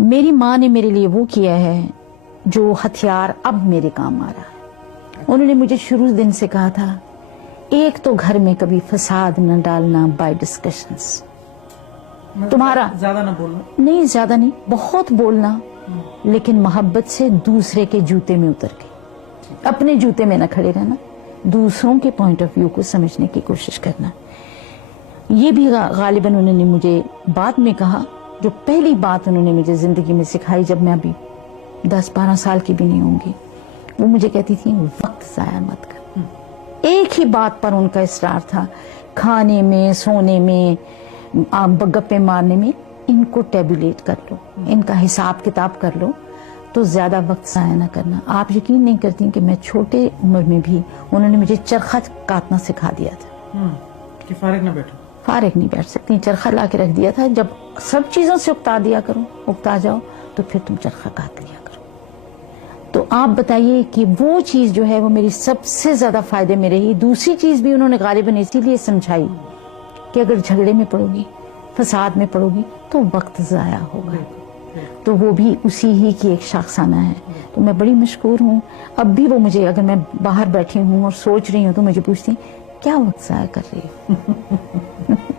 میری ماں نے میرے لیے وہ کیا ہے جو ہتھیار اب میرے کام آ رہا ہے. انہوں نے مجھے شروع دن سے کہا تھا ایک تو گھر میں کبھی فساد نہ ڈالنا بائی ڈسکشنز. تمہارا زیادہ نہ بولنا. نہیں، زیادہ نہیں، بہت بولنا لیکن محبت سے دوسرے کے جوتے میں اتر کے. اپنے جوتے میں نہ کھڑے رہنا، دوسروں کے پوائنٹ آف ویو کو سمجھنے کی کوشش کرنا. یہ بھی غالباً انہوں نے مجھے بعد میں کہا. جو پہلی بات انہوں نے مجھے زندگی میں سکھائی جب میں ابھی 10-12 سال کی بھی نہیں ہوں گی، وہ مجھے کہتی تھی وقت ضائع مت کر. ایک ہی بات پر ان کا اصرار تھا، کھانے میں، سونے میں، گپے مارنے میں. ان کو ٹیبولیٹ کر لو، ان کا حساب کتاب کر لو تو زیادہ وقت ضائع نہ کرنا. آپ یقین نہیں کرتی کہ میں چھوٹے عمر میں بھی انہوں نے مجھے چرخہ کاٹنا سکھا دیا تھا کہ فارغ نہ بیٹھو. فارغ نہیں بیٹھ سکتی. چرخہ لا کے رکھ دیا تھا، جب سب چیزوں سے اکتا دیا کرو، اکتا جاؤ تو پھر تم چرخہ کاٹ لیا کرو. تو آپ بتائیے کہ وہ چیز جو ہے وہ میری سب سے زیادہ فائدے میں رہی. دوسری چیز بھی انہوں نے غالباً اسی لیے سمجھائی کہ اگر جھگڑے میں پڑو گی، فساد میں پڑو گی تو وقت ضائع ہوگا. تو وہ بھی اسی ہی کی ایک شاخسانہ ہے. تو میں بڑی مشکور ہوں. اب بھی وہ مجھے، اگر میں باہر بیٹھی ہوں اور سوچ رہی ہوں تو مجھے پوچھتی کیا وقت ضائع کر رہی ہوں.